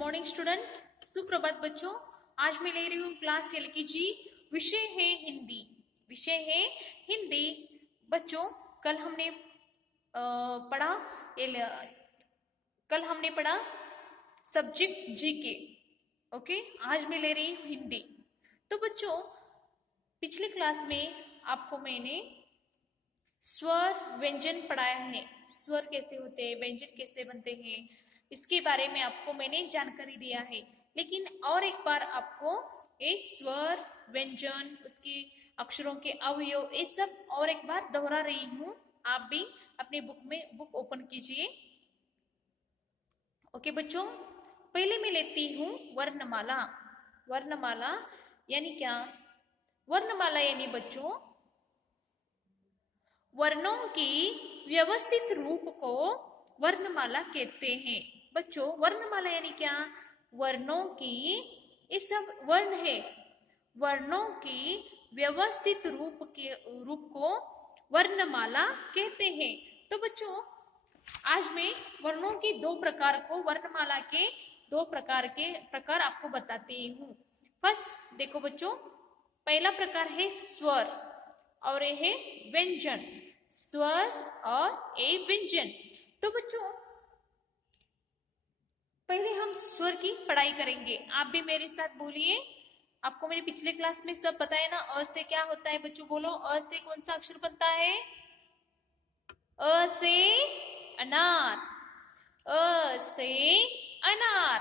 Morning student, सुप्रभात बच्चों। आज मैं ले रही हूँ क्लास एलकेजी। विषय है हिंदी। विषय है हिंदी। बच्चों, कल हमने पढ़ा कल हमने पढ़ा सब्जेक्ट जीके। ओके, आज मैं ले रही हूँ हिंदी। तो बच्चों, पिछले क्लास में आपको मैंने स्वर व्यंजन पढ़ाया है। स्वर कैसे होते हैं, व्यंजन कैसे बनते हैं, इसके बारे में आपको मैंने जानकारी दिया है। लेकिन और एक बार आपको ये स्वर व्यंजन, उसके अक्षरों के अवयव, ये सब और एक बार दोहरा रही हूँ। आप भी अपने बुक ओपन कीजिए। ओके बच्चों, पहले मैं लेती हूँ वर्णमाला। वर्णमाला यानी क्या? वर्णमाला यानी बच्चों वर्णों की व्यवस्थित रूप को वर्णमाला कहते हैं। बच्चों, वर्णमाला यानी क्या? वर्णों की, ये सब वर्ण है, वर्णों की व्यवस्थित रूप को वर्णमाला कहते हैं। तो बच्चों, आज मैं वर्णों की दो प्रकार को, वर्णमाला के दो प्रकार आपको बताती हूँ। फर्स्ट देखो बच्चों, पहला प्रकार है स्वर और ये है व्यंजन। स्वर और ए व्यंजन। तो बच्चों, पहले हम स्वर की पढ़ाई करेंगे। आप भी मेरे साथ बोलिए। आपको मैंने पिछले क्लास में सब बताया ना। अ से क्या होता है बच्चों? बोलो, अ से कौन सा अक्षर बनता है? अ से अनार। अ से अनार।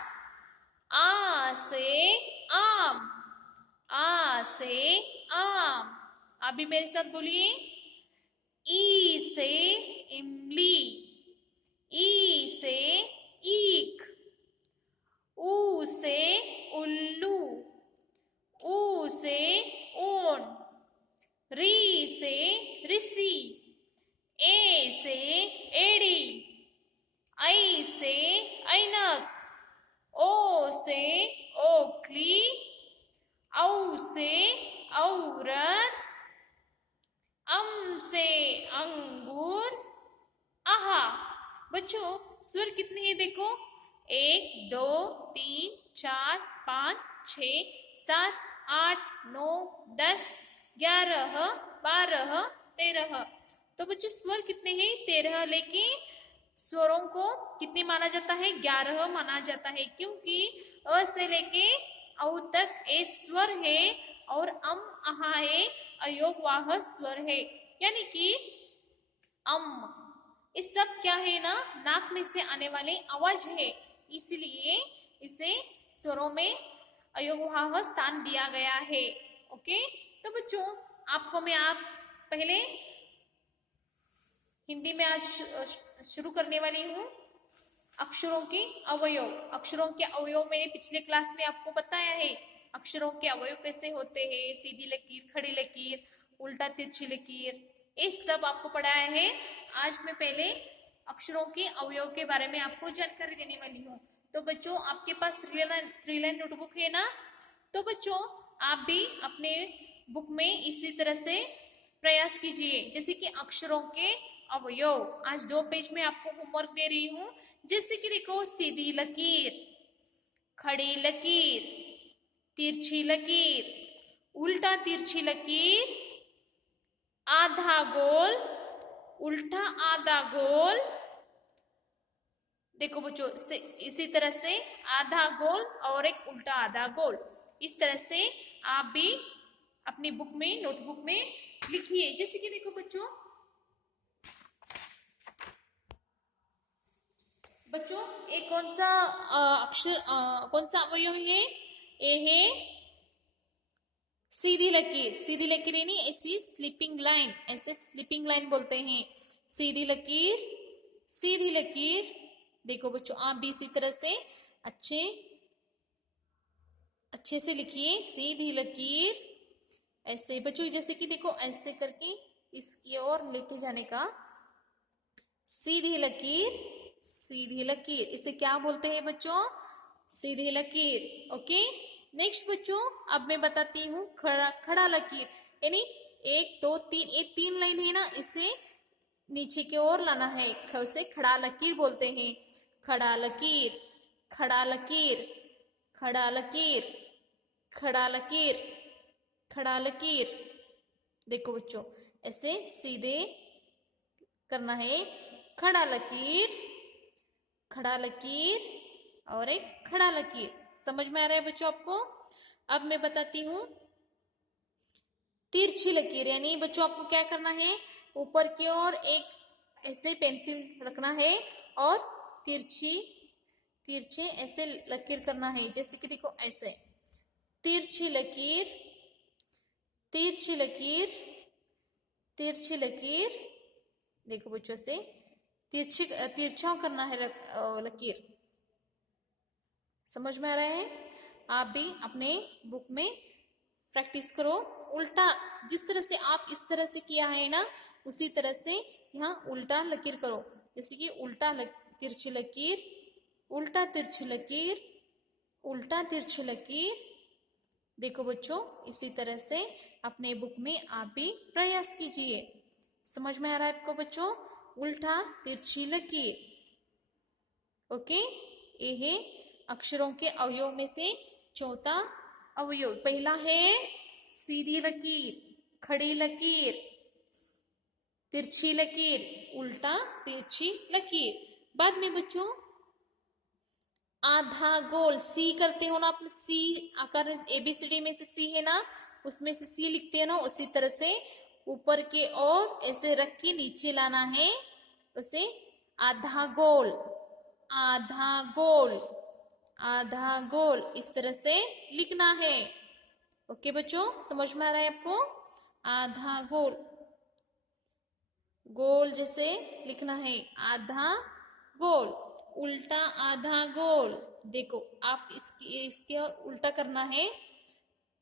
आ से आम। आ से आम। आप भी मेरे साथ बोलिए। ई से इमली। ई से ईख। ऊ से उल्लू। ऊ से ऊन। री से ऋषि। ए से एड़ी। आई से ऐनक। ओ से ओखली। औ से औरत। अम से अंगूर। आहा। बच्चों, स्वर कितने हैं देखो? 1 2 3 4 5 6 7 8 9 10 11 12 13। तो बच्चों, स्वर कितने हैं? 13। लेकिन स्वरों को कितने माना जाता है? 11 माना जाता है, क्योंकि अ से लेके औ तक ए स्वर है और अम आहा है अयोगवाह स्वर है। यानी कि अम, इस सब क्या है ना, नाक में से आने वाले आवाज है, इसलिए इसे स्वरों में अयोगवाह स्थान दिया गया है। ओके, तो बच्चों, आपको मैं पहले हिंदी में आज शुरू करने वाली हूँ अक्षरों के अवयव। अक्षरों के अवयव मैंने पिछले क्लास में आपको बताया है। अक्षरों के अवयव कैसे होते हैं? सीधी लकीर, खड़ी लकीर, उल्टा तिरछी लकीर, ये सब आपको पढ़ाया है। आज मैं पहले अक्षरों के अवयव के बारे में आपको जानकारी देने वाली हूँ। तो बच्चों, आपके पास थ्री लाइन नोटबुक है ना? तो बच्चों, आप भी अपने बुक में इसी तरह से प्रयास कीजिए। जैसे कि अक्षरों के अवयव, आज 2 पेज में आपको होमवर्क दे रही हूँ। जैसे कि देखो, सीधी लकीर, खड़ी लकीर, तिरछी लकीर, उल्टा तिरछी लकीर, आधा गोल, उल्टा आधा गोल। देखो बच्चों, इसी तरह से आधा गोल और एक उल्टा आधा गोल। इस तरह से आप भी अपनी बुक में, नोटबुक में लिखिए। जैसे कि देखो बच्चों, एक कौन सा अक्षर, कौन सा अवयव है? ये है सीधी लकीर। सीधी लकीर यानी ऐसी स्लीपिंग लाइन, ऐसे स्लीपिंग लाइन बोलते हैं। सीधी लकीर, सीधी लकीर। देखो बच्चों, आप भी इसी तरह से अच्छे से लिखिए। सीधी लकीर, ऐसे बच्चों, जैसे कि देखो, ऐसे करके इसकी ओर लेके जाने का। सीधी लकीर, सीधी लकीर, इसे क्या बोलते हैं बच्चों? सीधी लकीर। ओके, नेक्स्ट बच्चों, अब मैं बताती हूँ खड़ा लकीर। यानी 1 2 3, ये 3 लाइन है ना, इसे नीचे की ओर लाना है, उसे खड़ा लकीर बोलते हैं। खड़ा लकीर। खड़ा लकीर, खड़ा लकीर, खड़ा लकीर, खड़ा लकीर। देखो बच्चों, ऐसे सीधे करना है, खड़ा लकीर, खड़ा लकीर और एक खड़ा लकीर। समझ में आ रहा है बच्चों आपको? अब मैं बताती हूं तिरछी लकीर, यानी बच्चों आपको क्या करना है, ऊपर की ओर एक ऐसे पेंसिल रखना है और तिरछी तिरछे ऐसे लकीर करना है, जैसे कि देखो ऐसे तिरछी लकीर, तिरछी लकीर, तिरछी लकीर। देखो बच्चों से तिरछा करना है लकीर। समझ में आ रहा है? आप भी अपने बुक में प्रैक्टिस करो। उल्टा जिस तरह से आप इस तरह से किया है ना, उसी तरह से यहाँ उल्टा लकीर करो। जैसे कि उल्टा तिरछी लकीर, उल्टा तिरछी लकीर, उल्टा तिरछी लकीर। देखो बच्चों, इसी तरह से अपने बुक में आप भी प्रयास कीजिए। समझ में आ रहा है आपको बच्चों? उल्टा तिरछी लकीर। ओके, ये है अक्षरों के अवयव में से चौथा अवयव। पहला है सीधी लकीर, खड़ी लकीर, तिरछी लकीर, उल्टा तिरछी लकीर। बाद में बच्चों आधा गोल, सी करते हो ना आप, सी आकार एबीसीडी में से सी है ना, उसमें से सी लिखते हो ना, उसी तरह से ऊपर के ओर ऐसे रख के नीचे लाना है, उसे आधा गोल, आधा गोल, आधा गोल इस तरह से लिखना है। ओके बच्चों, समझ में आ रहा है आपको? आधा गोल, गोल जैसे लिखना है, आधा गोल, उल्टा आधा गोल। देखो आप इसके और उल्टा करना है।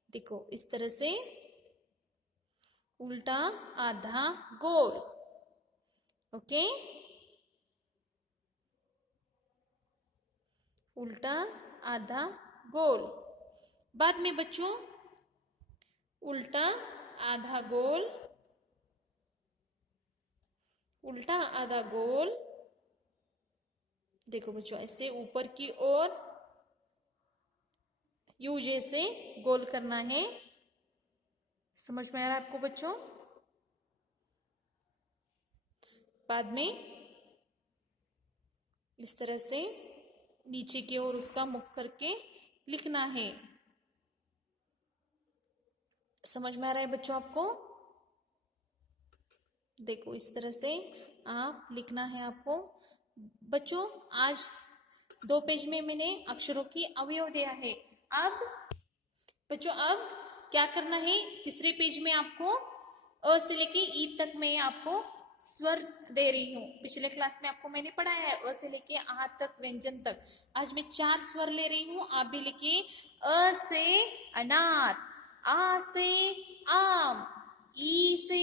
देखो इस तरह से उल्टा आधा गोल। ओके, उल्टा आधा गोल। बाद में बच्चों उल्टा आधा गोल, उल्टा आधा गोल। देखो बच्चों, ऐसे ऊपर की ओर यू जैसे गोल करना है। समझ में आ रहा है आपको बच्चों? बाद में इस तरह से नीचे की ओर उसका मुख करके लिखना है। समझ में आ रहा है बच्चों आपको? देखो इस तरह से आप लिखना है आपको। बच्चों आज 2 पेज में मैंने अक्षरों की अवयव दिया है। अब बच्चों अब क्या करना है, तीसरे पेज में आपको अ से लेके ई तक मैं आपको स्वर दे रही हूँ। पिछले क्लास में आपको मैंने पढ़ाया है अ से लेके आ तक, व्यंजन तक। आज मैं 4 स्वर ले रही हूँ, आप भी लिखिए। अ से अनार, आ से आम, ई से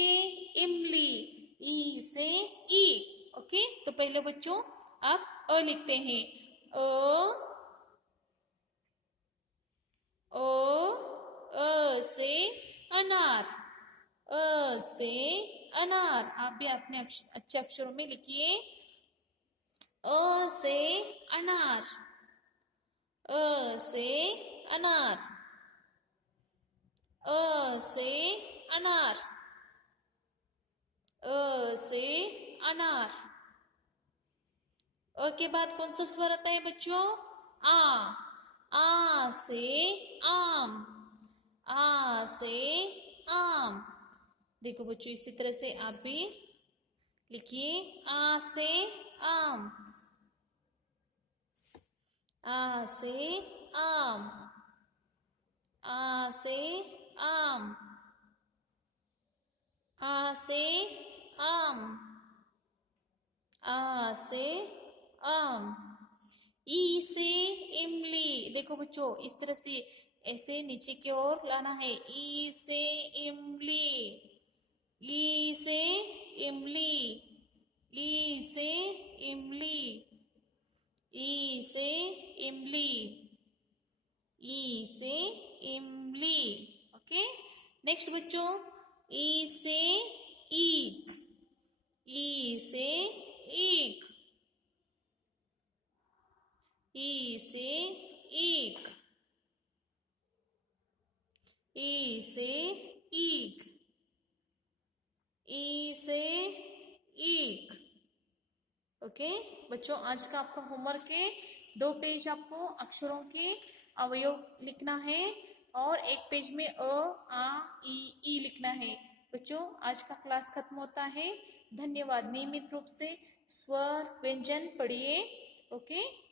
इमली, ई से ईख। ओके, तो पहले बच्चों आप अ लिखते हैं। अ से अनार, अ से अनार। आप भी अपने अच्छे अक्षरों में लिखिए। अ से अनार, अ से अनार, अ से अनार, अ से अनार। अ के बाद कौन सा स्वर आता है बच्चों? आ से आम, आ से आम। देखो बच्चों इसी तरह से आप भी लिखिए। आ से आम, आ से आम, आ से आम, आ से आम, आ से आम। ई से इमली। देखो बच्चों इस तरह से ऐसे नीचे की ओर लाना है। ई से इमली, ई से इमली, ई से इमली, ई से इमली, ई से इमली। ओके, नेक्स्ट बच्चों ई से ईख, ई से ईख, ई से ईक, ई से ईक, ई से ईक। ओके बच्चों, आज का आपका होमवर्क है, 2 पेज आपको अक्षरों के अवयव लिखना है और 1 पेज में अ, आ, ई लिखना है। बच्चों आज का क्लास खत्म होता है। धन्यवाद। नियमित रूप से स्वर व्यंजन पढ़िए। ओके।